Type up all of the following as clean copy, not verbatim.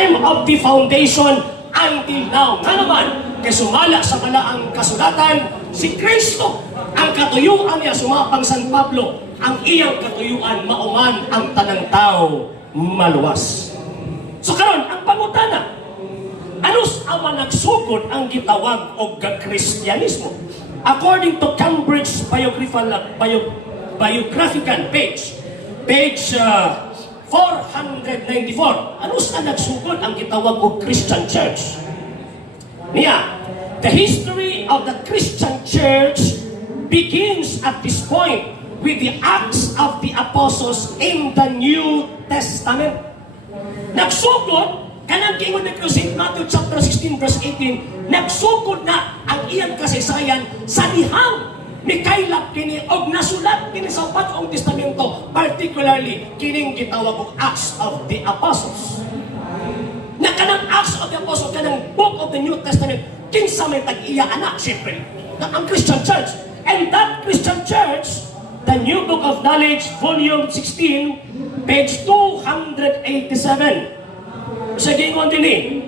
time of the foundation until now. Nga naman, kay sumala sa malaang kasulatan, si Kristo, ang katuyuan niya sumapang San Pablo, ang iyang katuyuan mauman ang tanang tao maluwas. So karon ang pangutana, anus ama nagsugod ang gitawag og Kristyanismo? According to Cambridge biographical page 494, anus na nagsugod ang gitawag og Christian Church? Niya, the history of the Christian Church begins at this point with the Acts of the Apostles in the New Testament. Nagsugod, kanang giingon ni St. Matthew chapter 16 verse 18, nagsugod na ang iyang kasaysayan sa dihang mikaylap kini og nasulat kini sa Bagong Testamento, particularly kining gitawag og Acts of the Apostles. Na kanang Acts of the Apostles, kanang book of the New Testament, kinsa may tag-iya anak, siyempre, na ang Christian Church. And that Christian Church, the New Book of Knowledge, volume 16, page 287. Sa gingon din eh,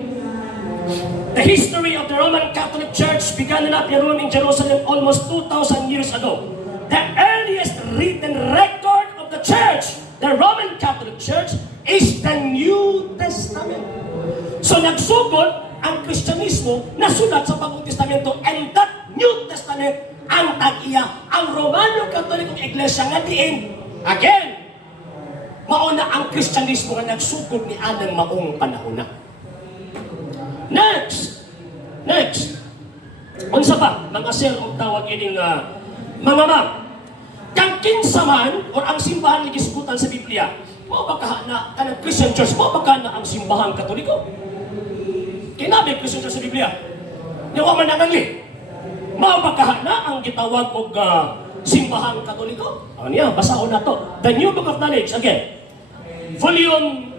the history of the Roman Catholic Church began in Jerusalem almost 2,000 years ago. The earliest written record of the Church, the Roman Catholic Church, is the New Testament. So nagsugod ang Kristyanismo na sulat sa Bagong Testamento, and that New Testament ang tag-iya ang Romano Katolikong Iglesia nga diin. Again, mauna ang Kristyanismo nga nagsugod ni anang maong panahon na. Next. Unsa pa mga sir og tawag ining mga ma'am. Kang kinsa man or ang simbahan nga gisgutan sa Biblia, mao ba ka na kanang Christian Church, mao ba ka na ang simbahan Katoliko? Kinabi Christian Church sa Biblia. Di wa man nanganli. Mao ba ka na ang gitawag og simbahan Katoliko? Ano niya, basahon na to. The New Book of Knowledge, again. Volume